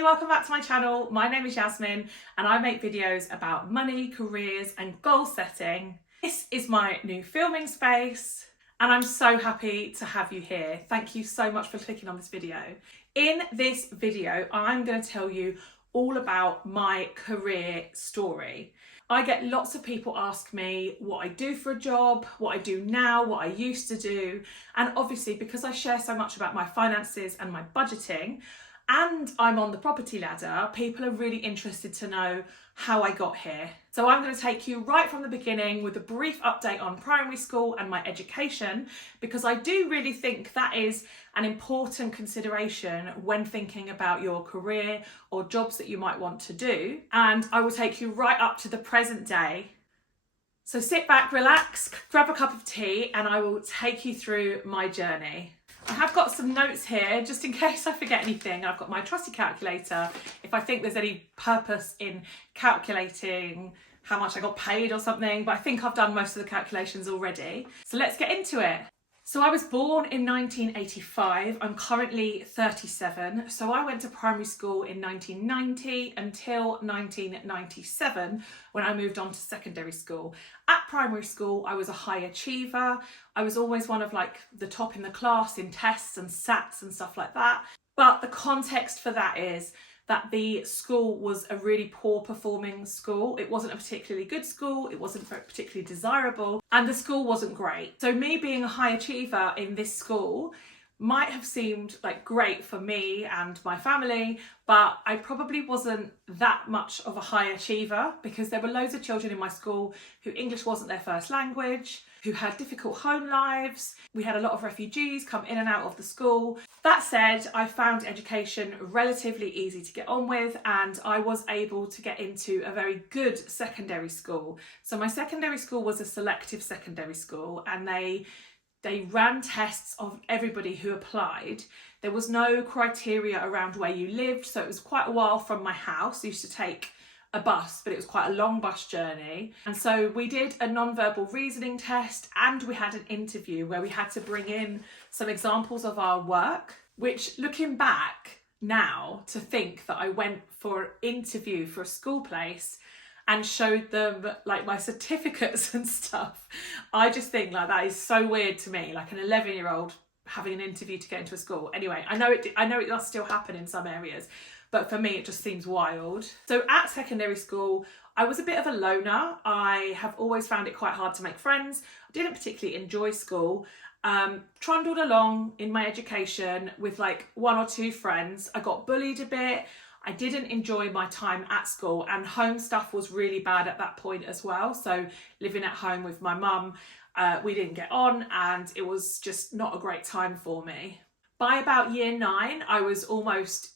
Hey, welcome back to my channel. My name is Yasmine and I make videos about money, careers and goal setting. This is my new filming space and I'm so happy to have you here. Thank you so much for clicking on this video. In this video, I'm going to tell you all about my career story. I get lots of people ask me what I do for a job, what I do now, what I used to do. And obviously because I share so much about my finances and my budgeting, and I'm on the property ladder, people are really interested to know how I got here. So I'm going to take you right from the beginning with a brief update on primary school and my education, because I do really think that is an important consideration when thinking about your career or jobs that you might want to do. And I will take you right up to the present day. So sit back, relax, grab a cup of tea, and I will take you through my journey. I have got some notes here just in case I forget anything. I've got my trusty calculator if I think there's any purpose in calculating how much I got paid or something, but I think I've done most of the calculations already. So let's get into it. So I was born in 1985, I'm currently 37, so I went to primary school in 1990 until 1997 when I moved on to secondary school. At primary school, I was a high achiever. I was always one of the top in the class in tests and SATs and stuff like that. But the context for that is that the school was a really poor performing school. It wasn't a particularly good school, it wasn't particularly desirable, and the school wasn't great. So me being a high achiever in this school might have seemed great for me and my family, but I probably wasn't that much of a high achiever because there were loads of children in my school who English wasn't their first language, who had difficult home lives. We had a lot of refugees come in and out of the school. That said, I found education relatively easy to get on with and I was able to get into a very good secondary school. So my secondary school was a selective secondary school and they ran tests of everybody who applied. There was no criteria around where you lived, so it was quite a while from my house. I used to take a bus, but it was quite a long bus journey. And so we did a non-verbal reasoning test and we had an interview where we had to bring in some examples of our work, which looking back now to think that I went for an interview for a school place and showed them my certificates and stuff. I just think that is so weird to me, an 11-year-old having an interview to get into a school. Anyway, I know it does still happen in some areas, but for me it just seems wild. So at secondary school, I was a bit of a loner. I have always found it quite hard to make friends. I didn't particularly enjoy school. Trundled along in my education with one or two friends. I got bullied a bit. I didn't enjoy my time at school and home stuff was really bad at that point as well. So living at home with my mum, we didn't get on and it was just not a great time for me. By about year 9, I was almost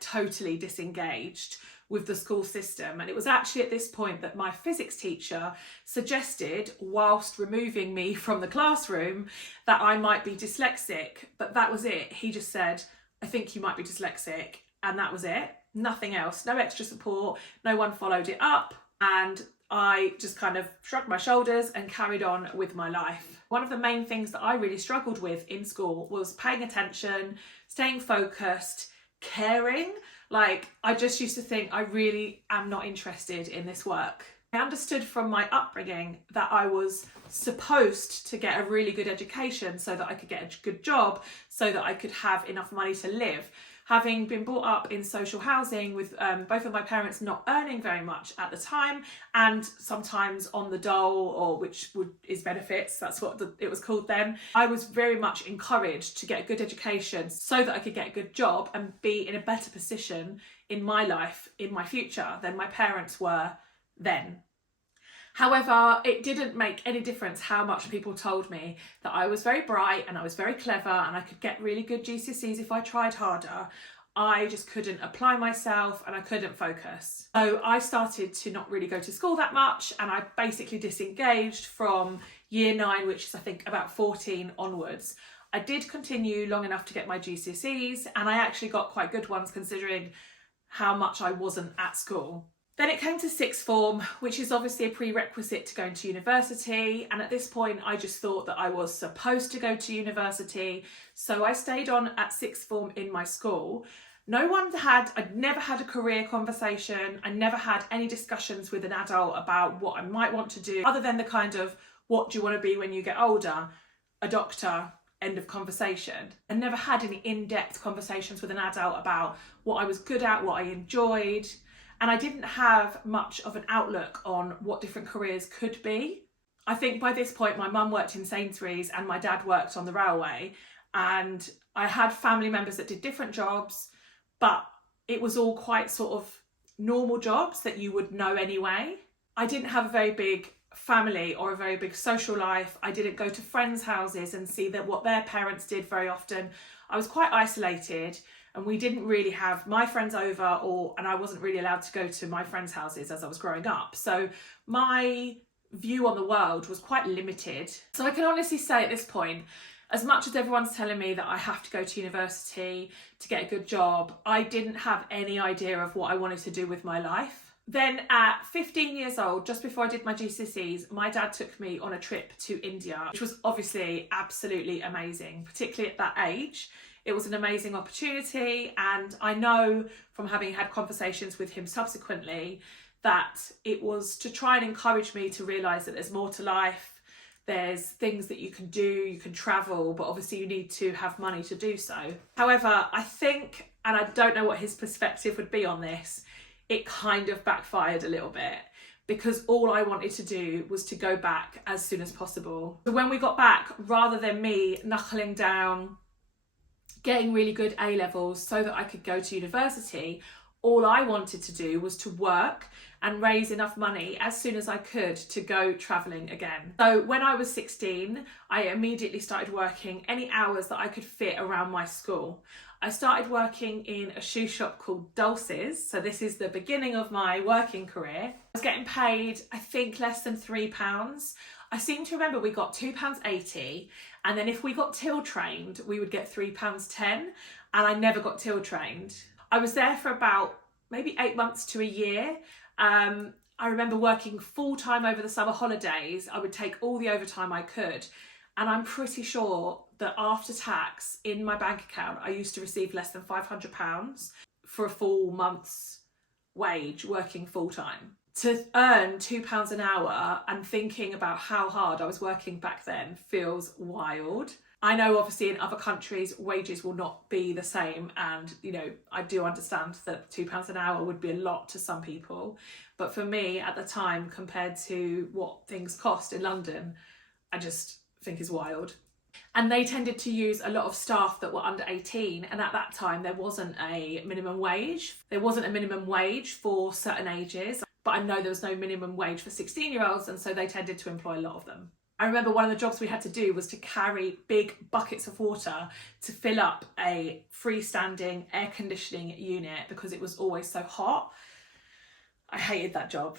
totally disengaged with the school system. And it was actually at this point that my physics teacher suggested, whilst removing me from the classroom, that I might be dyslexic. But that was it. He just said, I think you might be dyslexic. And that was it. Nothing else. No extra support. No one followed it up. And I just kind of shrugged my shoulders and carried on with my life. One of the main things that I really struggled with in school was paying attention, staying focused, caring. I just used to think I really am not interested in this work. I understood from my upbringing that I was supposed to get a really good education so that I could get a good job, so that I could have enough money to live. Having been brought up in social housing with both of my parents not earning very much at the time and sometimes on the dole, or which is benefits, that's what it was called then, I was very much encouraged to get a good education so that I could get a good job and be in a better position in my life, in my future, than my parents were then. However, it didn't make any difference how much people told me that I was very bright and I was very clever and I could get really good GCSEs if I tried harder. I just couldn't apply myself and I couldn't focus. So I started to not really go to school that much and I basically disengaged from year 9, which is I think about 14 onwards. I did continue long enough to get my GCSEs and I actually got quite good ones considering how much I wasn't at school. Then it came to sixth form, which is obviously a prerequisite to going to university. And at this point, I just thought that I was supposed to go to university. So I stayed on at sixth form in my school. I'd never had a career conversation. I never had any discussions with an adult about what I might want to do, other than the kind of, what do you want to be when you get older? A doctor, end of conversation. I never had any in-depth conversations with an adult about what I was good at, what I enjoyed. And I didn't have much of an outlook on what different careers could be. I think by this point, my mum worked in Sainsbury's and my dad worked on the railway. And I had family members that did different jobs, but it was all quite sort of normal jobs that you would know anyway. I didn't have a very big family or a very big social life. I didn't go to friends' houses and see that what their parents did very often. I was quite isolated, and we didn't really have my friends over, and I wasn't really allowed to go to my friends' houses as I was growing up. So my view on the world was quite limited. So I can honestly say at this point, as much as everyone's telling me that I have to go to university to get a good job, I didn't have any idea of what I wanted to do with my life. Then at 15 years old, just before I did my GCSEs, my dad took me on a trip to India, which was obviously absolutely amazing, particularly at that age. It was an amazing opportunity, and I know from having had conversations with him subsequently that it was to try and encourage me to realise that there's more to life. There's things that you can do, you can travel, but obviously you need to have money to do so. However, I think, and I don't know what his perspective would be on this, it kind of backfired a little bit, because all I wanted to do was to go back as soon as possible. So when we got back, rather than me knuckling down, getting really good A-levels so that I could go to university, all I wanted to do was to work and raise enough money as soon as I could to go travelling again. So when I was 16, I immediately started working any hours that I could fit around my school. I started working in a shoe shop called Dulce's. So this is the beginning of my working career. I was getting paid, I think, less than £3. I seem to remember we got £2.80, and then if we got till trained, we would get £3.10, and I never got till trained. I was there for about maybe 8 months to a year. I remember working full time over the summer holidays. I would take all the overtime I could. And I'm pretty sure that after tax in my bank account, I used to receive less than £500 for a full month's wage working full time. To earn £2 an hour and thinking about how hard I was working back then feels wild. I know obviously in other countries wages will not be the same, and I do understand that £2 an hour would be a lot to some people, but for me at the time, compared to what things cost in London, I just think is wild. And they tended to use a lot of staff that were under 18, and at that time there wasn't a minimum wage. There wasn't a minimum wage for certain ages, but I know there was no minimum wage for 16-year-olds, and so they tended to employ a lot of them. I remember one of the jobs we had to do was to carry big buckets of water to fill up a freestanding air conditioning unit because it was always so hot. I hated that job.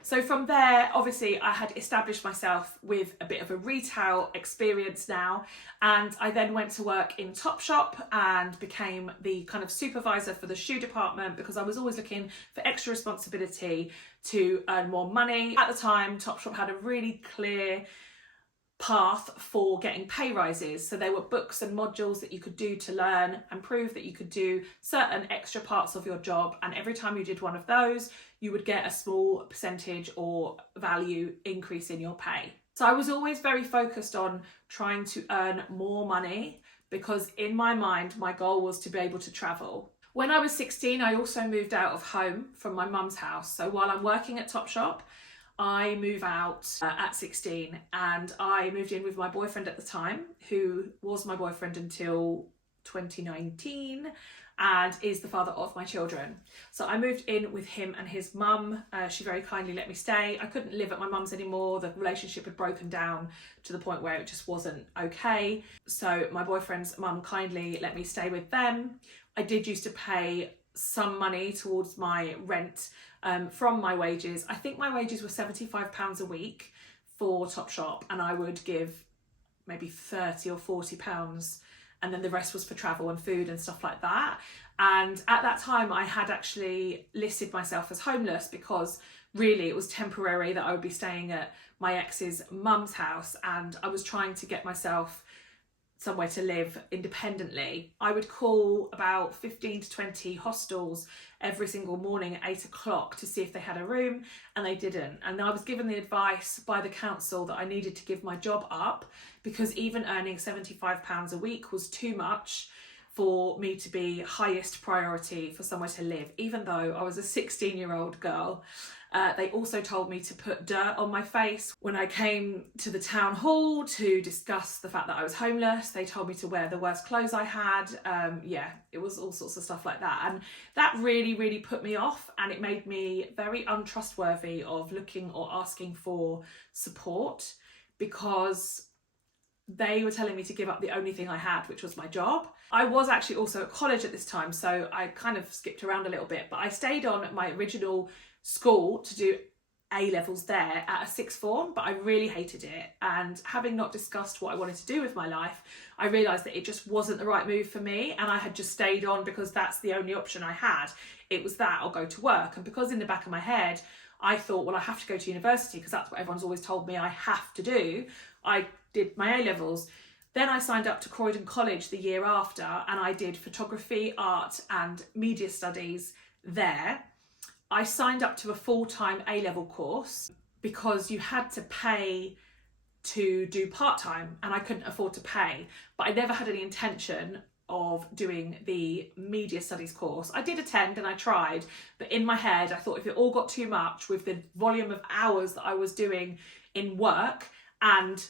So from there, obviously, I had established myself with a bit of a retail experience now, and I then went to work in Topshop and became the kind of supervisor for the shoe department because I was always looking for extra responsibility to earn more money. At the time, Topshop had a really clear path for getting pay rises. So there were books and modules that you could do to learn and prove that you could do certain extra parts of your job. And every time you did one of those, you would get a small percentage or value increase in your pay. So I was always very focused on trying to earn more money because in my mind, my goal was to be able to travel. When I was 16, I also moved out of home from my mum's house. So while I'm working at Topshop, I move out at 16, and I moved in with my boyfriend at the time, who was my boyfriend until 2019 and is the father of my children. So I moved in with him and his mum. She very kindly let me stay. I couldn't live at my mum's anymore. The relationship had broken down to the point where it just wasn't okay. So my boyfriend's mum kindly let me stay with them. I did used to pay some money towards my rent from my wages. I think my wages were £75 a week for Topshop, and I would give maybe £30 or £40, and then the rest was for travel and food and stuff like that. And at that time I had actually listed myself as homeless because really it was temporary that I would be staying at my ex's mum's house, and I was trying to get myself somewhere to live independently. I would call about 15 to 20 hostels every single morning at 8 o'clock to see if they had a room, and they didn't. And I was given the advice by the council that I needed to give my job up because even earning £75 a week was too much for me to be highest priority for somewhere to live, even though I was a 16-year-old girl. They also told me to put dirt on my face. When I came to the town hall to discuss the fact that I was homeless, they told me to wear the worst clothes I had. Yeah, it was all sorts of stuff like that. And that really, really put me off, and it made me very untrustworthy of looking or asking for support, because they were telling me to give up the only thing I had, which was my job. I was actually also at college at this time, so I kind of skipped around a little bit, but I stayed on at my original school to do A-levels there at a sixth form, but I really hated it. And having not discussed what I wanted to do with my life, I realised that it just wasn't the right move for me, and I had just stayed on because that's the only option I had. It was that or go to work. And because in the back of my head, I thought, well, I have to go to university because that's what everyone's always told me I have to do. I did my A-levels. Then I signed up to Croydon College the year after, and I did photography, art and media studies there. I signed up to a full-time A-level course because you had to pay to do part-time, and I couldn't afford to pay, but I never had any intention of doing the media studies course. I did attend and I tried, but in my head I thought if it all got too much with the volume of hours that I was doing in work and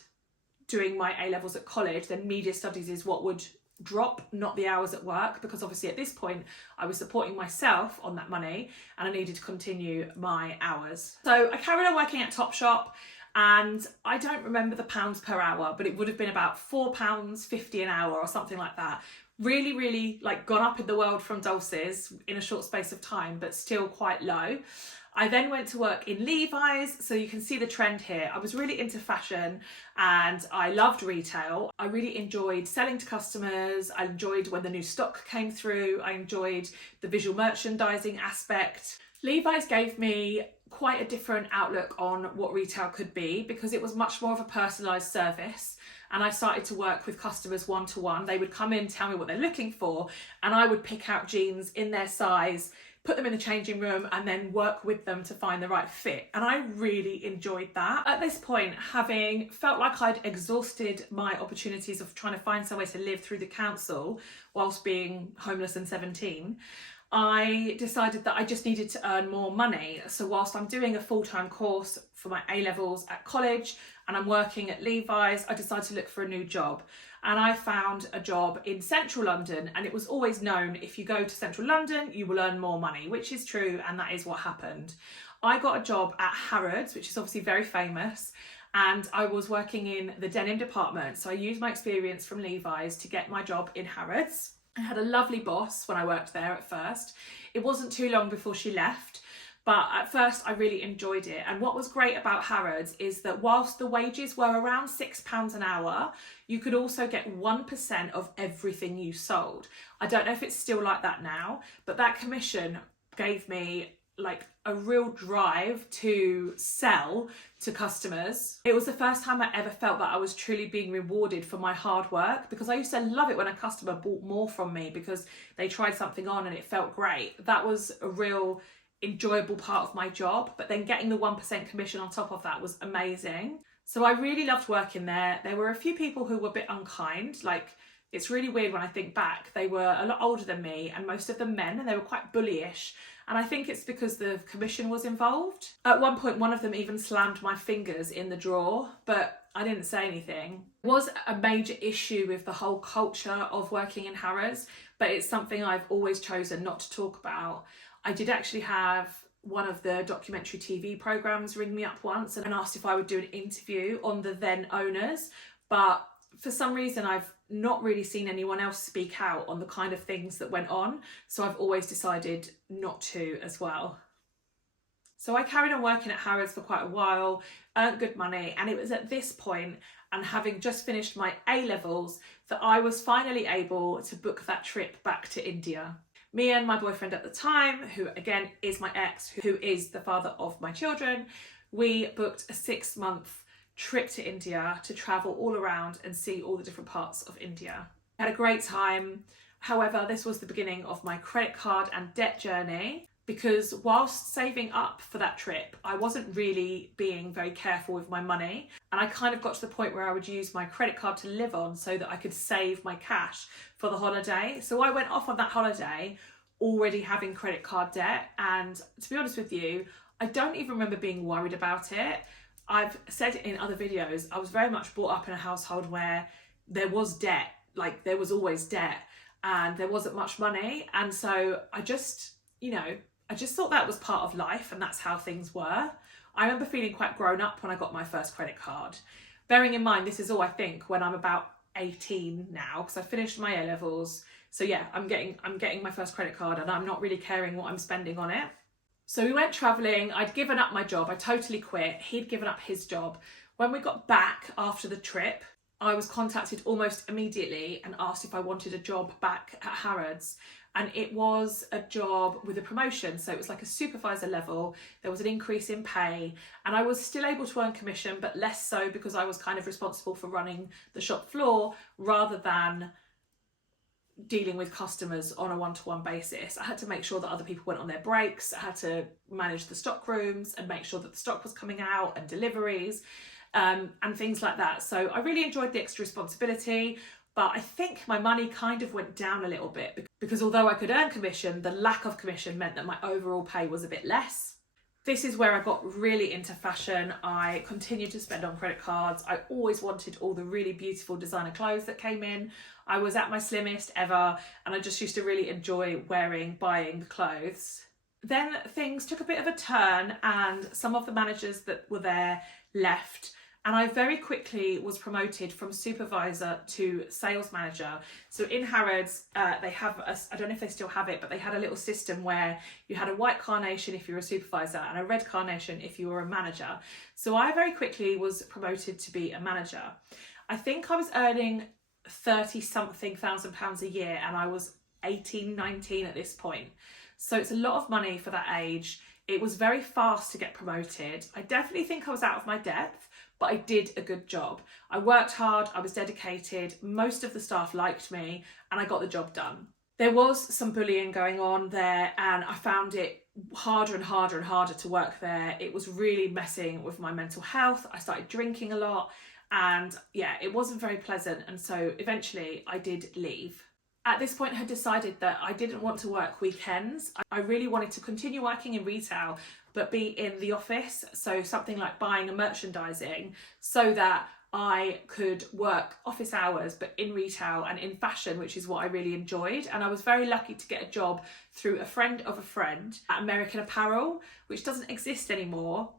doing my A-levels at college, then media studies is what would drop, not the hours at work, because obviously at this point I was supporting myself on that money and I needed to continue my hours. So I carried on working at Topshop, and I don't remember the pounds per hour, but it would have been about £4.50 an hour or something like that. Really, really like gone up in the world from Dulce's in a short space of time, but still quite low. I then went to work in Levi's, so you can see the trend here. I was really into fashion and I loved retail. I really enjoyed selling to customers. I enjoyed when the new stock came through. I enjoyed the visual merchandising aspect. Levi's gave me quite a different outlook on what retail could be because it was much more of a personalised service. And I started to work with customers one-to-one. They would come in, tell me what they're looking for, and I would pick out jeans in their size, put them in the changing room, and then work with them to find the right fit. And I really enjoyed that. At this point, having felt like I'd exhausted my opportunities of trying to find somewhere to live through the council whilst being homeless and 17, I decided that I just needed to earn more money. So whilst I'm doing a full-time course for my A-levels at college and I'm working at Levi's, I decided to look for a new job. And I found a job in central London, and it was always known if you go to central London, you will earn more money, which is true, and that is what happened. I got a job at Harrods, which is obviously very famous, and I was working in the denim department. So I used my experience from Levi's to get my job in Harrods. I had a lovely boss when I worked there at first. It wasn't too long before she left, but at first I really enjoyed it. And what was great about Harrods is that whilst the wages were around £6 an hour, you could also get 1% of everything you sold. I don't know if it's still like that now, but that commission gave me like a real drive to sell to customers. It was the first time I ever felt that I was truly being rewarded for my hard work, because I used to love it when a customer bought more from me because they tried something on and it felt great. That was a real enjoyable part of my job, but then getting the 1% commission on top of that was amazing. So I really loved working there. There were a few people who were a bit unkind. Like, it's really weird when I think back. They were a lot older than me, and most of them men, and they were quite bullyish. And I think it's because the commission was involved. At one point, one of them even slammed my fingers in the drawer, but I didn't say anything. It was a major issue with the whole culture of working in Harrods, but it's something I've always chosen not to talk about. I did actually have one of the documentary TV programmes ring me up once and asked if I would do an interview on the then owners, but for some reason I've not really seen anyone else speak out on the kind of things that went on, so I've always decided not to as well. So I carried on working at Harrods for quite a while, earned good money, and it was at this point, and having just finished my A-levels, that I was finally able to book that trip back to India. Me and my boyfriend at the time, who again is my ex, who is the father of my children, we booked a 6-month trip to India to travel all around and see all the different parts of India. I had a great time. However, this was the beginning of my credit card and debt journey, because whilst saving up for that trip, I wasn't really being very careful with my money. And I kind of got to the point where I would use my credit card to live on so that I could save my cash for the holiday. So I went off on that holiday already having credit card debt. And to be honest with you, I don't even remember being worried about it. I've said it in other videos, I was very much brought up in a household where there was debt, like there was always debt and there wasn't much money. And so I just thought that was part of life and that's how things were. I remember feeling quite grown up when I got my first credit card. Bearing in mind, this is all I think when I'm about 18 now, because I finished my A-levels. So yeah, I'm getting my first credit card and I'm not really caring what I'm spending on it. So we went travelling. I'd given up my job. I totally quit. He'd given up his job. When we got back after the trip, I was contacted almost immediately and asked if I wanted a job back at Harrods. And it was a job with a promotion. So it was like a supervisor level. There was an increase in pay and I was still able to earn commission, but less so because I was kind of responsible for running the shop floor rather than dealing with customers on a one-to-one basis. I had to make sure that other people went on their breaks. I had to manage the stock rooms and make sure that the stock was coming out and deliveries and things like that. So I really enjoyed the extra responsibility. But I think my money kind of went down a little bit because although I could earn commission, the lack of commission meant that my overall pay was a bit less. This is where I got really into fashion. I continued to spend on credit cards. I always wanted all the really beautiful designer clothes that came in. I was at my slimmest ever and I just used to really enjoy buying the clothes. Then things took a bit of a turn and some of the managers that were there left. And I very quickly was promoted from supervisor to sales manager. So in Harrods, they have, I don't know if they still have it, but they had a little system where you had a white carnation if you were a supervisor and a red carnation if you were a manager. So I very quickly was promoted to be a manager. I think I was earning 30-something thousand pounds a year and I was 18, 19 at this point. So it's a lot of money for that age. It was very fast to get promoted. I definitely think I was out of my depth, but I did a good job. I worked hard, I was dedicated, most of the staff liked me, and I got the job done. There was some bullying going on there, and I found it harder and harder and harder to work there. It was really messing with my mental health. I started drinking a lot, and yeah, it wasn't very pleasant, and so eventually I did leave. At this point, I had decided that I didn't want to work weekends. I really wanted to continue working in retail, but be in the office. So something like buying and merchandising so that I could work office hours, but in retail and in fashion, which is what I really enjoyed. And I was very lucky to get a job through a friend of a friend at American Apparel, which doesn't exist anymore.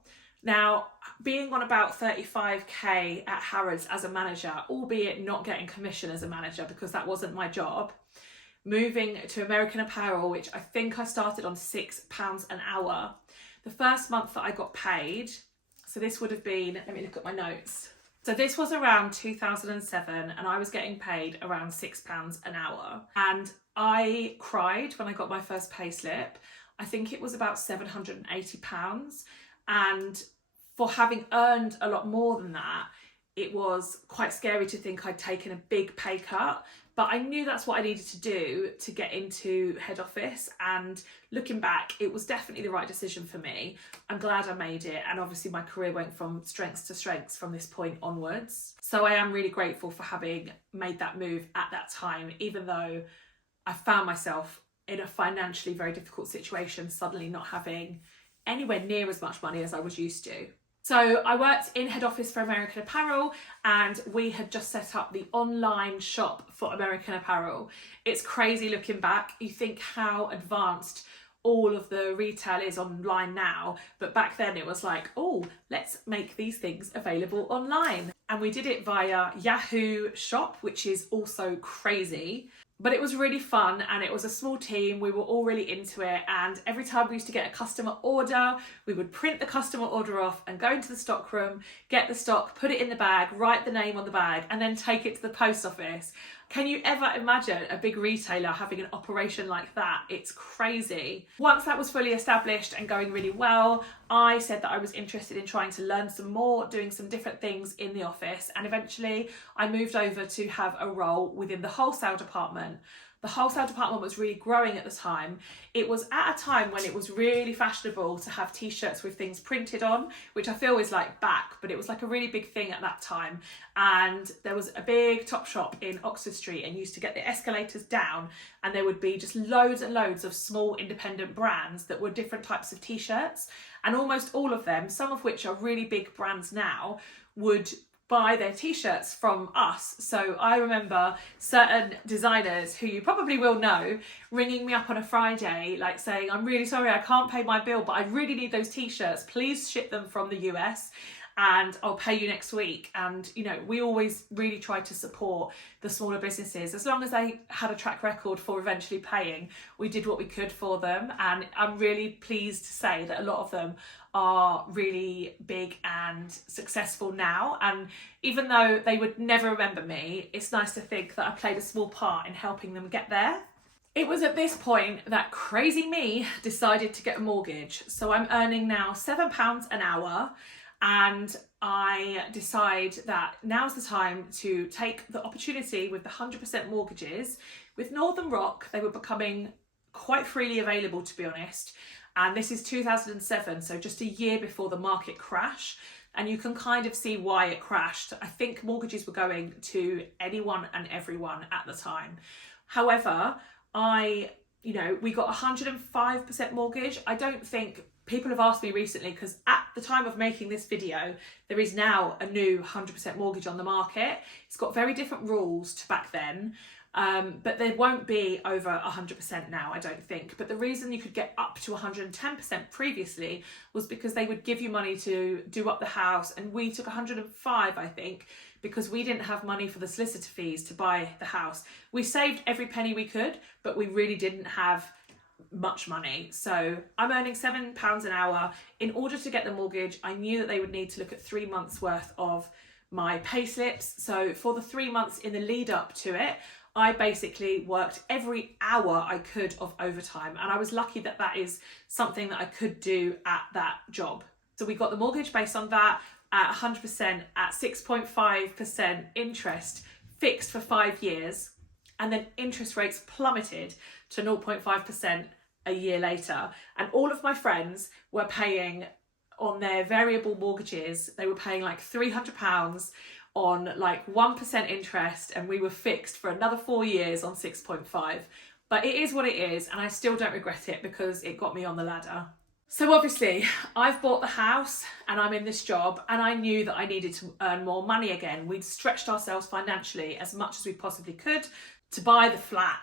Now, being on about 35k at Harrods as a manager, albeit not getting commission as a manager because that wasn't my job, moving to American Apparel, which I think I started on £6 an hour. The first month that I got paid, so this would have been, let me look at my notes. So this was around 2007 and I was getting paid around £6 an hour. And I cried when I got my first pay slip. I think it was about £780. And for having earned a lot more than that, it was quite scary to think I'd taken a big pay cut. But I knew that's what I needed to do to get into head office. And looking back, it was definitely the right decision for me. I'm glad I made it. And obviously my career went from strengths to strengths from this point onwards. So I am really grateful for having made that move at that time, even though I found myself in a financially very difficult situation, suddenly not having anywhere near as much money as I was used to. So I worked in head office for American Apparel and we had just set up the online shop for American Apparel. It's crazy looking back. You think how advanced all of the retail is online now, but back then it was like, oh, let's make these things available online. And we did it via Yahoo Shop, which is also crazy. But it was really fun and it was a small team. We were all really into it. And every time we used to get a customer order, we would print the customer order off and go into the stock room, get the stock, put it in the bag, write the name on the bag, and then take it to the post office. Can you ever imagine a big retailer having an operation like that? It's crazy. Once that was fully established and going really well, I said that I was interested in trying to learn some more, doing some different things in the office, and eventually I moved over to have a role within the wholesale department. The wholesale department was really growing at the time. It was at a time when it was really fashionable to have t-shirts with things printed on, which I feel is like back, but it was like a really big thing at that time. And there was a big top shop in Oxford Street, and you used to get the escalators down and there would be just loads and loads of small independent brands that were different types of t-shirts. And almost all of them, some of which are really big brands now, would buy their t-shirts from us. So I remember certain designers who you probably will know ringing me up on a Friday, like saying, I'm really sorry, I can't pay my bill, but I really need those t-shirts. Please ship them from the US and I'll pay you next week. And, you know, we always really tried to support the smaller businesses. As long as they had a track record for eventually paying, we did what we could for them. And I'm really pleased to say that a lot of them are really big and successful now. And even though they would never remember me, it's nice to think that I played a small part in helping them get there. It was at this point that crazy me decided to get a mortgage. So I'm earning now £7 an hour, and I decide that now's the time to take the opportunity with the 100% mortgages. With Northern Rock, they were becoming quite freely available, to be honest. And this is 2007, so just a year before the market crash. And you can kind of see why it crashed. I think mortgages were going to anyone and everyone at the time. However, we got 105% mortgage. I don't think people have asked me recently, because at the time of making this video, there is now a new 100% mortgage on the market. It's got very different rules to back then. But there won't be over 100% now, I don't think. But the reason you could get up to 110% previously was because they would give you money to do up the house, and we took 105, I think, because we didn't have money for the solicitor fees to buy the house. We saved every penny we could, but we really didn't have much money. So I'm earning £7 an hour. In order to get the mortgage, I knew that they would need to look at 3 months worth of my pay slips. So for the 3 months in the lead up to it, I basically worked every hour I could of overtime, and I was lucky that that is something that I could do at that job. So we got the mortgage based on that at 100% at 6.5% interest, fixed for 5 years, and then interest rates plummeted to 0.5% a year later. And all of my friends were paying on their variable mortgages, they were paying like £300 on like 1% interest, and we were fixed for another 4 years on 6.5. But it is what it is, and I still don't regret it because it got me on the ladder. So obviously I've bought the house and I'm in this job, and I knew that I needed to earn more money again. We'd stretched ourselves financially as much as we possibly could to buy the flat.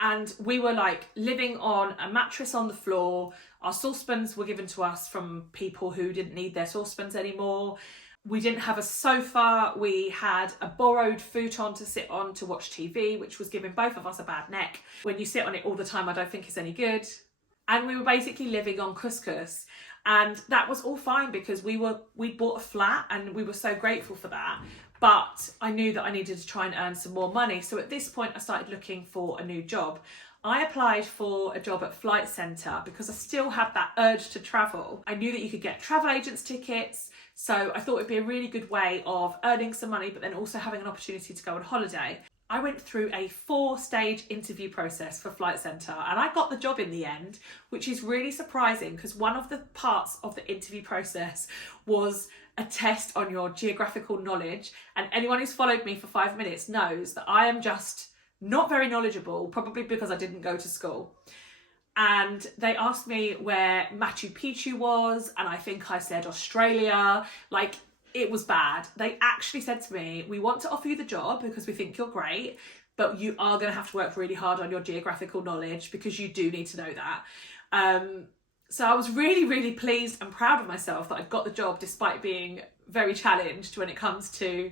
And we were like living on a mattress on the floor. Our saucepans were given to us from people who didn't need their saucepans anymore. We didn't have a sofa. We had a borrowed futon to sit on to watch TV, which was giving both of us a bad neck. When you sit on it all the time, I don't think it's any good. And we were basically living on couscous. And that was all fine because we bought a flat, and we were so grateful for that. But I knew that I needed to try and earn some more money. So at this point, I started looking for a new job. I applied for a job at Flight Centre because I still had that urge to travel. I knew that you could get travel agents tickets, so I thought it'd be a really good way of earning some money, but then also having an opportunity to go on holiday. I went through a 4-stage interview process for Flight Centre, and I got the job in the end, which is really surprising because one of the parts of the interview process was a test on your geographical knowledge. And anyone who's followed me for 5 minutes knows that I am just not very knowledgeable, probably because I didn't go to school. And they asked me where Machu Picchu was, and I think I said Australia. Like, it was bad. They actually said to me, we want to offer you the job because we think you're great, but you are going to have to work really hard on your geographical knowledge because you do need to know that. So I was really, really pleased and proud of myself that I'd got the job despite being very challenged when it comes to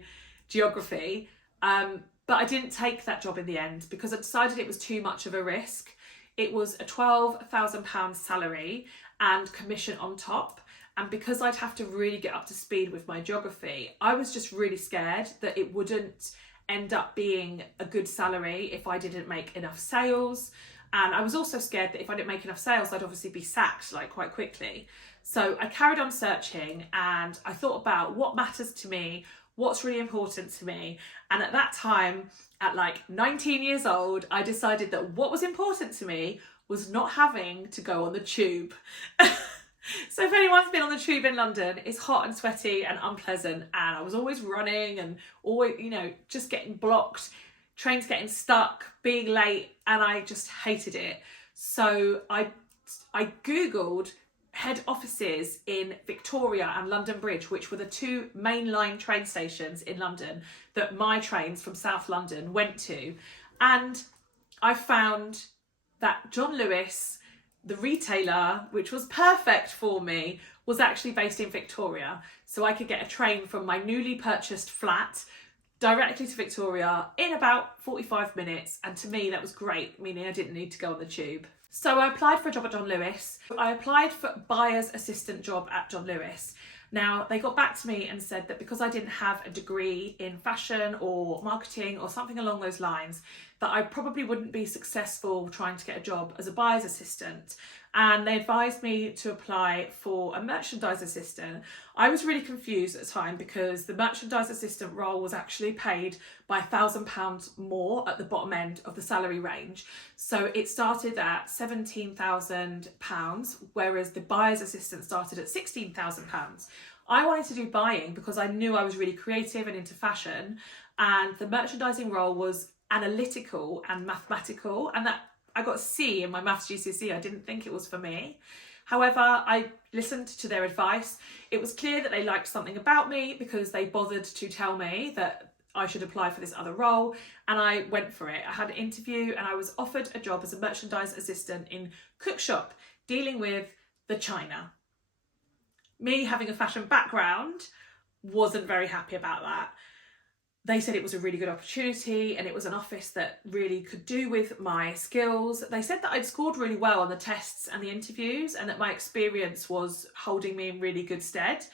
geography. But I didn't take that job in the end because I decided it was too much of a risk. It was a £12,000 salary and commission on top. And because I'd have to really get up to speed with my geography, I was just really scared that it wouldn't end up being a good salary if I didn't make enough sales. And I was also scared that if I didn't make enough sales, I'd obviously be sacked like quite quickly. So I carried on searching and I thought about what matters to me, what's really important to me. And at that time, at like 19 years old, I decided that what was important to me was not having to go on the tube. So if anyone's been on the tube in London, it's hot and sweaty and unpleasant, and I was always running and always, just getting blocked, trains getting stuck, being late, and I just hated it. So I Googled head offices in Victoria and London Bridge, which were the two mainline train stations in London that my trains from South London went to. And I found that John Lewis, the retailer, which was perfect for me, was actually based in Victoria. So I could get a train from my newly purchased flat directly to Victoria in about 45 minutes. And to me, that was great, meaning I didn't need to go on the tube. So I applied for a job at John Lewis. I applied for a buyer's assistant job at John Lewis. Now, they got back to me and said that because I didn't have a degree in fashion or marketing or something along those lines, that I probably wouldn't be successful trying to get a job as a buyer's assistant. And they advised me to apply for a merchandise assistant. I was really confused at the time because the merchandise assistant role was actually paid by £1,000 more at the bottom end of the salary range. So it started at £17,000, whereas the buyer's assistant started at £16,000. I wanted to do buying because I knew I was really creative and into fashion, and the merchandising role was analytical and mathematical, and that I got a C in my maths GCSE. I didn't think it was for me. However, I listened to their advice. It was clear that they liked something about me because they bothered to tell me that I should apply for this other role, and I went for it. I had an interview and I was offered a job as a merchandise assistant in cook shop, dealing with the china. Me having a fashion background wasn't very happy about that. They said it was a really good opportunity and it was an office that really could do with my skills. They said that I'd scored really well on the tests and the interviews and that my experience was holding me in really good stead.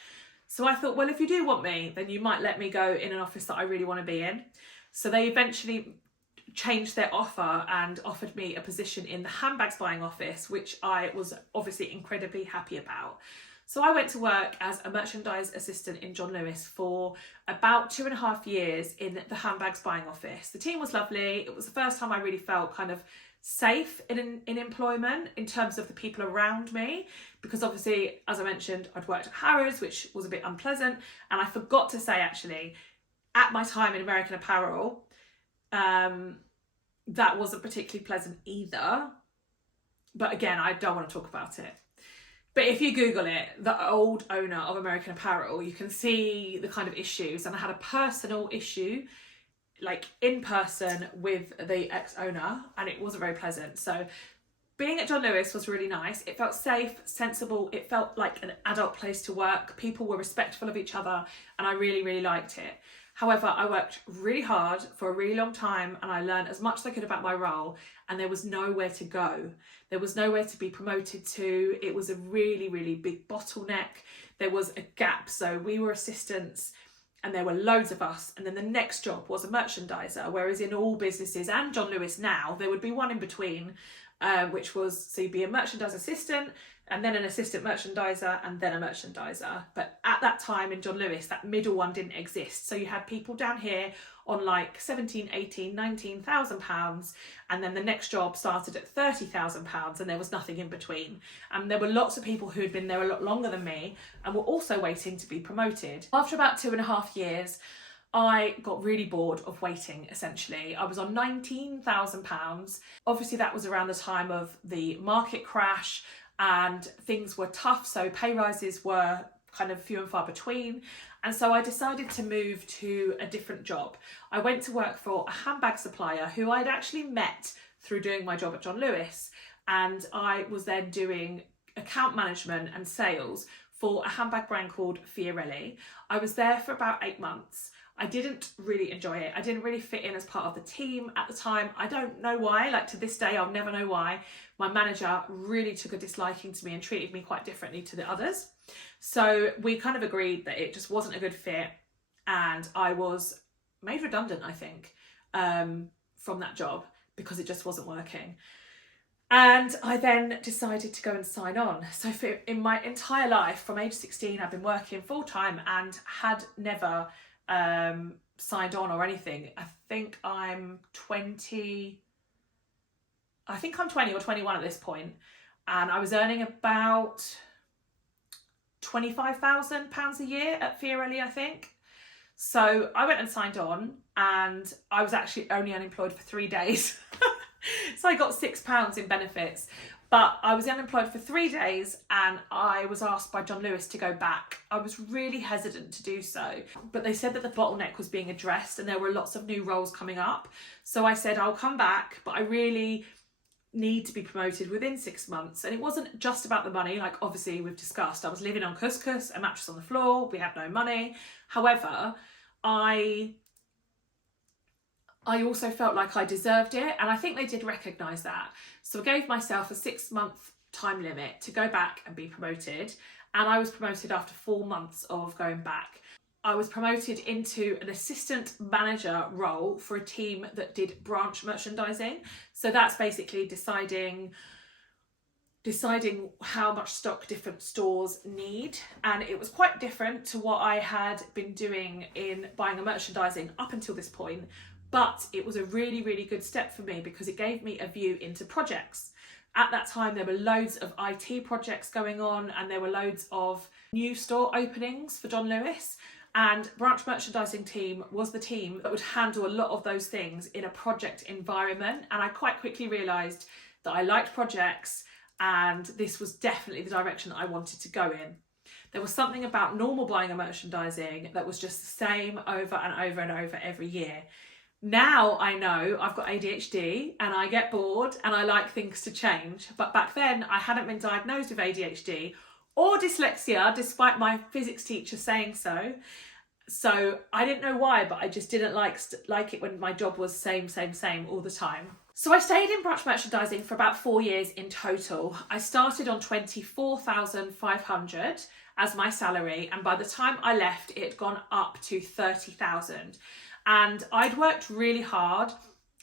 So I thought, well, if you do want me, then you might let me go in an office that I really want to be in. So they eventually changed their offer and offered me a position in the handbags buying office, which I was obviously incredibly happy about. So I went to work as a merchandise assistant in John Lewis for about 2.5 years in the handbags buying office. The team was lovely. It was the first time I really felt kind of safe in employment in terms of the people around me, because obviously, as I mentioned, I'd worked at Harrods, which was a bit unpleasant. And I forgot to say, actually, at my time in American Apparel, that wasn't particularly pleasant either. But again, I don't want to talk about it. But if you Google it, the old owner of American Apparel, you can see the kind of issues. And I had a personal issue, like in person, with the ex-owner, and it wasn't very pleasant. So being at John Lewis was really nice. It felt safe, sensible. It felt like an adult place to work. People were respectful of each other, and I really, really liked it. However, I worked really hard for a really long time and I learned as much as I could about my role, and there was nowhere to go. There was nowhere to be promoted to. It was a really, really big bottleneck. There was a gap. So we were assistants and there were loads of us. And then the next job was a merchandiser, whereas in all businesses and John Lewis now, there would be one in between, which was, so you'd be a merchandise assistant and then an assistant merchandiser and then a merchandiser. But at that time in John Lewis, that middle one didn't exist. So you had people down here on like 17, 18, 19,000 pounds, and then the next job started at 30,000 pounds, and there was nothing in between. And there were lots of people who had been there a lot longer than me and were also waiting to be promoted. After about 2.5 years, I got really bored of waiting, essentially. I was on £19,000. Obviously, that was around the time of the market crash and things were tough, so pay rises were kind of few and far between. And so I decided to move to a different job. I went to work for a handbag supplier who I'd actually met through doing my job at John Lewis. And I was then doing account management and sales for a handbag brand called Fiorelli. I was there for about 8 months. I didn't really enjoy it. I didn't really fit in as part of the team at the time. I don't know why, like to this day, I'll never know why. My manager really took a disliking to me and treated me quite differently to the others. So we kind of agreed that it just wasn't a good fit, and I was made redundant, I think, from that job because it just wasn't working. And I then decided to go and sign on. So in my entire life, from age 16, I've been working full time and had never signed on or anything. I think I'm 20 or 21 at this point, and I was earning about £25,000 a year at Fiorelli, I think. So I went and signed on, and I was actually only unemployed for 3 days. So I got £6 in benefits, but I was unemployed for 3 days, and I was asked by John Lewis to go back. I was really hesitant to do so, but they said that the bottleneck was being addressed and there were lots of new roles coming up. So I said, I'll come back, but I really need to be promoted within 6 months. And it wasn't just about the money, like obviously we've discussed. I was living on couscous, a mattress on the floor, we had no money. However, I also felt like I deserved it, and I think they did recognise that. So I gave myself a 6-month time limit to go back and be promoted, and I was promoted after 4 months of going back. I was promoted into an assistant manager role for a team that did branch merchandising. So that's basically deciding how much stock different stores need, and it was quite different to what I had been doing in buying and merchandising up until this point. But it was a really, really good step for me because it gave me a view into projects. At that time, there were loads of IT projects going on, and there were loads of new store openings for John Lewis. And branch merchandising team was the team that would handle a lot of those things in a project environment. And I quite quickly realised that I liked projects, and this was definitely the direction that I wanted to go in. There was something about normal buying and merchandising that was just the same over and over and over every year. Now I know I've got ADHD and I get bored and I like things to change. But back then I hadn't been diagnosed with ADHD or dyslexia, despite my physics teacher saying so. So I didn't know why, but I just didn't like it when my job was same all the time. So I stayed in branch merchandising for about 4 years in total. I started on 24,500 as my salary, and by the time I left, it had gone up to 30,000. And I'd worked really hard,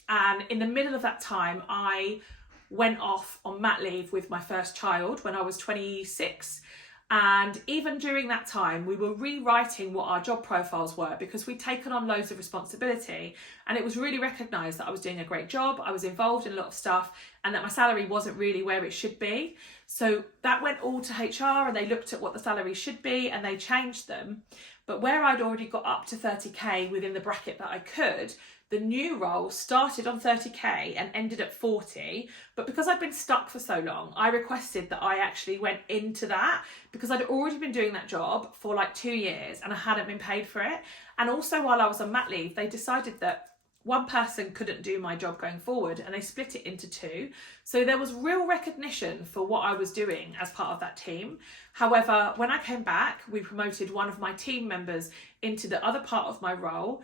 and in the middle of that time, I went off on mat leave with my first child when I was 26. And even during that time, we were rewriting what our job profiles were because we'd taken on loads of responsibility, and it was really recognised that I was doing a great job, I was involved in a lot of stuff, and that my salary wasn't really where it should be. So that went all to HR, and they looked at what the salary should be and they changed them. But where I'd already got up to 30k within the bracket that I could, the new role started on 30k and ended at 40. But because I'd been stuck for so long, I requested that I actually went into that because I'd already been doing that job for like 2 years and I hadn't been paid for it. And also while I was on mat leave, they decided that one person couldn't do my job going forward, and they split it into 2. So there was real recognition for what I was doing as part of that team. However, when I came back, we promoted one of my team members into the other part of my role,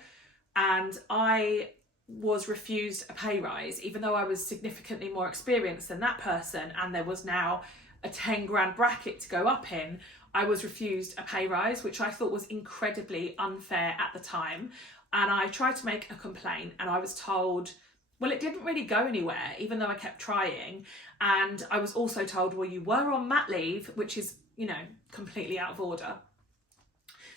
and I was refused a pay rise, even though I was significantly more experienced than that person, and there was now a 10 grand bracket to go up in. I was refused a pay rise, which I thought was incredibly unfair at the time. And I tried to make a complaint, and I was told, well, it didn't really go anywhere, even though I kept trying. And I was also told, well, you were on mat leave, which is, completely out of order.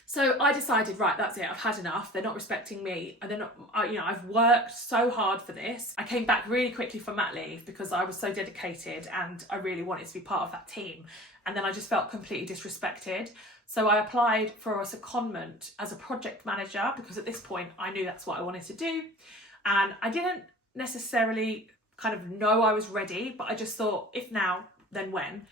So I decided, right, that's it. I've had enough. They're not respecting me. And they're not, I've worked so hard for this. I came back really quickly from mat leave because I was so dedicated and I really wanted to be part of that team. And then I just felt completely disrespected. So I applied for a secondment as a project manager because at this point I knew that's what I wanted to do. And I didn't necessarily kind of know I was ready, but I just thought, if now, then when.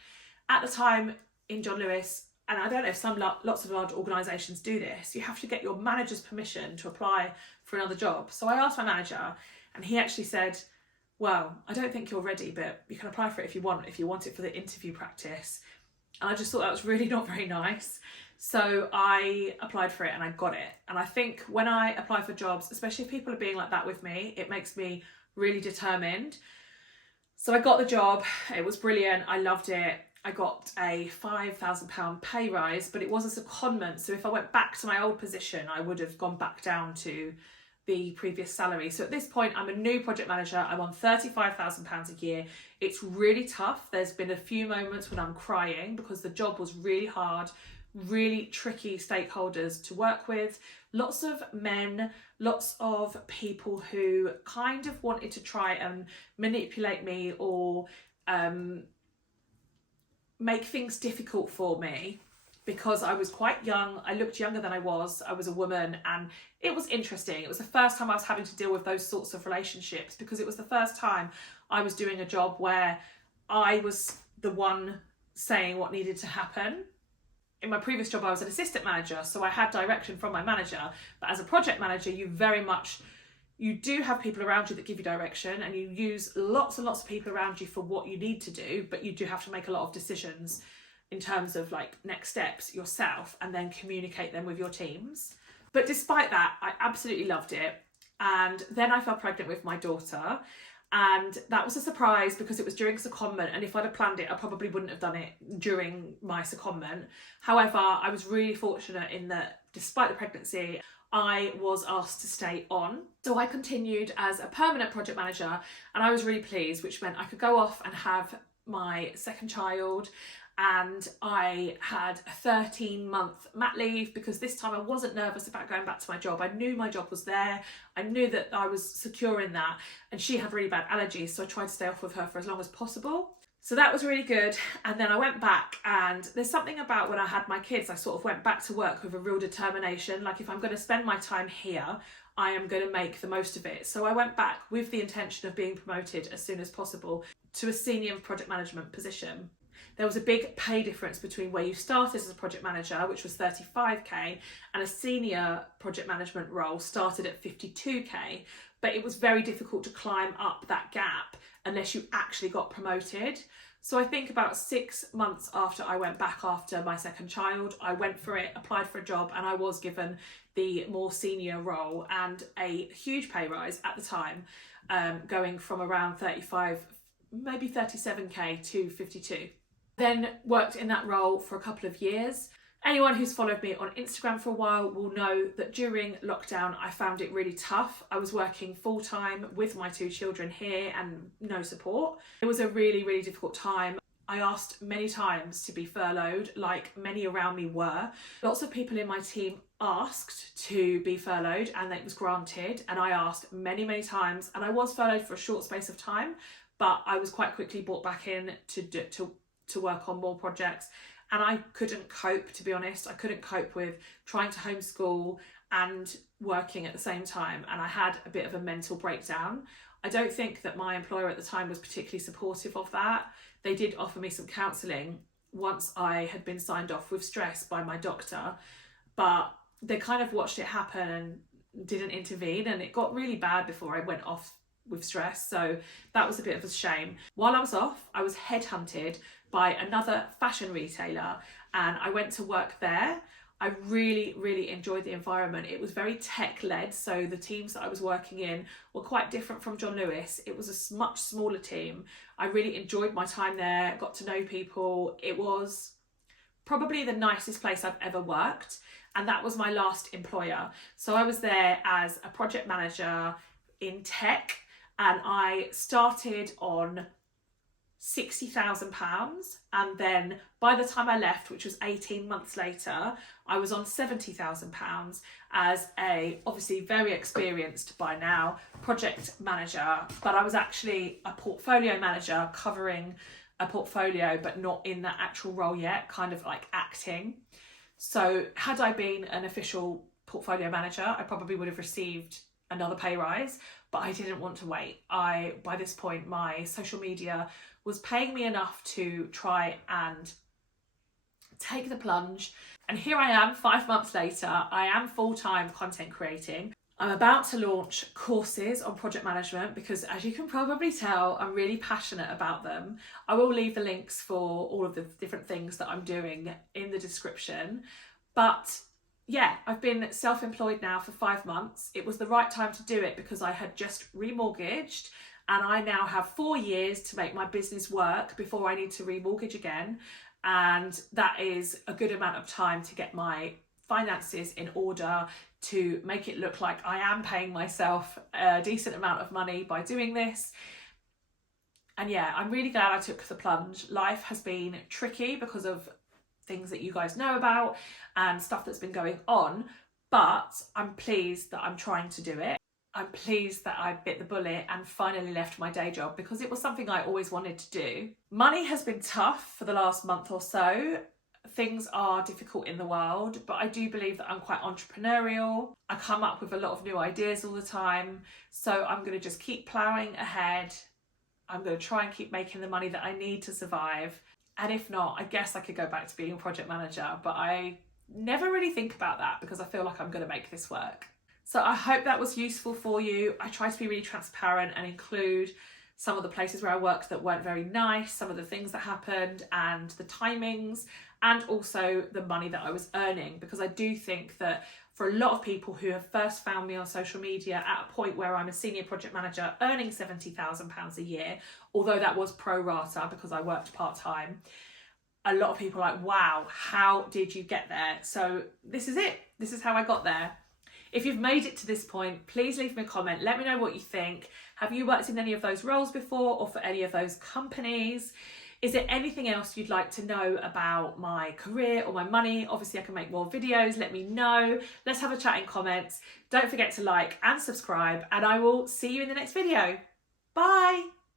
At the time in John Lewis, and I don't know if lots of large organisations do this, you have to get your manager's permission to apply for another job. So I asked my manager, and he actually said, well, I don't think you're ready, but you can apply for it if you want it for the interview practice. And I just thought that was really not very nice. So I applied for it and I got it. And I think when I apply for jobs, especially if people are being like that with me, it makes me really determined. So I got the job. It was brilliant. I loved it. I got a £5,000 pay rise, but it was a secondment. So if I went back to my old position, I would have gone back down to the previous salary. So at this point, I'm a new project manager. I'm on £35,000 a year. It's really tough. There's been a few moments when I'm crying because the job was really hard, really tricky stakeholders to work with, lots of men, lots of people who kind of wanted to try and manipulate me or make things difficult for me because I was quite young. I looked younger than I was a woman, and it was interesting. It was the first time I was having to deal with those sorts of relationships because it was the first time I was doing a job where I was the one saying what needed to happen. In my previous job, I was an assistant manager, so I had direction from my manager. But as a project manager, you do have people around you that give you direction, and you use lots and lots of people around you for what you need to do, but you do have to make a lot of decisions in terms of like next steps yourself and then communicate them with your teams. But despite that, I absolutely loved it. And then I fell pregnant with my daughter. And that was a surprise because it was during secondment, and if I'd have planned it, I probably wouldn't have done it during my secondment. However, I was really fortunate in that despite the pregnancy, I was asked to stay on. So I continued as a permanent project manager, and I was really pleased, which meant I could go off and have my second child. And I had a 13-month mat leave because this time I wasn't nervous about going back to my job. I knew my job was there. I knew that I was secure in that, and she had really bad allergies, so I tried to stay off with her for as long as possible. So that was really good. And then I went back, and there's something about when I had my kids, I sort of went back to work with a real determination. Like, if I'm going to spend my time here, I am going to make the most of it. So I went back with the intention of being promoted as soon as possible to a senior project management position. There was a big pay difference between where you started as a project manager, which was 35k, and a senior project management role started at 52k. But it was very difficult to climb up that gap unless you actually got promoted. So I think about 6 months after I went back after my second child, I went for it, applied for a job, and I was given the more senior role and a huge pay rise at the time, going from around 35, maybe 37k to 52. Then worked in that role for a couple of years. Anyone who's followed me on Instagram for a while will know that during lockdown, I found it really tough. I was working full time with my 2 children here and no support. It was a really, really difficult time. I asked many times to be furloughed, like many around me were. Lots of people in my team asked to be furloughed, and it was granted. And I asked many, many times, and I was furloughed for a short space of time, but I was quite quickly brought back in to work on more projects. And I couldn't cope, to be honest. I couldn't cope with trying to homeschool and working at the same time. And I had a bit of a mental breakdown. I don't think that my employer at the time was particularly supportive of that. They did offer me some counselling once I had been signed off with stress by my doctor, but they kind of watched it happen and didn't intervene. And it got really bad before I went off with stress. So that was a bit of a shame. While I was off, I was headhunted by another fashion retailer, and I went to work there. I really, really enjoyed the environment. It was very tech-led, so the teams that I was working in were quite different from John Lewis. It was a much smaller team. I really enjoyed my time there, got to know people. It was probably the nicest place I've ever worked, and that was my last employer. So I was there as a project manager in tech, and I started on £60,000, and then by the time I left, which was 18 months later, I was on £70,000 as a, obviously very experienced by now, project manager. But I was actually a portfolio manager covering a portfolio, but not in that actual role yet, kind of like acting. So had I been an official portfolio manager, I probably would have received another pay rise, but I didn't want to wait. By this point, my social media was paying me enough to try and take the plunge. And here I am 5 months later. I am full-time content creating. I'm about to launch courses on project management because, as you can probably tell, I'm really passionate about them. I will leave the links for all of the different things that I'm doing in the description. But yeah, I've been self-employed now for 5 months. It was the right time to do it because I had just remortgaged, and I now have 4 years to make my business work before I need to remortgage again. And that is a good amount of time to get my finances in order to make it look like I am paying myself a decent amount of money by doing this. And yeah, I'm really glad I took the plunge. Life has been tricky because of things that you guys know about and stuff that's been going on, but I'm pleased that I'm trying to do it. I'm pleased that I bit the bullet and finally left my day job because it was something I always wanted to do. Money has been tough for the last month or so. Things are difficult in the world, but I do believe that I'm quite entrepreneurial. I come up with a lot of new ideas all the time, so I'm going to just keep ploughing ahead. I'm going to try and keep making the money that I need to survive. And if not, I guess I could go back to being a project manager, but I never really think about that because I feel like I'm going to make this work. So I hope that was useful for you. I try to be really transparent and include some of the places where I worked that weren't very nice, some of the things that happened and the timings, and also the money that I was earning, because I do think that for a lot of people who have first found me on social media at a point where I'm a senior project manager earning £70,000 a year, although that was pro rata because I worked part-time, a lot of people are like, wow, how did you get there? So this is it. This is how I got there. If you've made it to this point, please leave me a comment. Let me know what you think. Have you worked in any of those roles before or for any of those companies? Is there anything else you'd like to know about my career or my money? Obviously, I can make more videos. Let me know. Let's have a chat in comments. Don't forget to like and subscribe, and I will see you in the next video. Bye.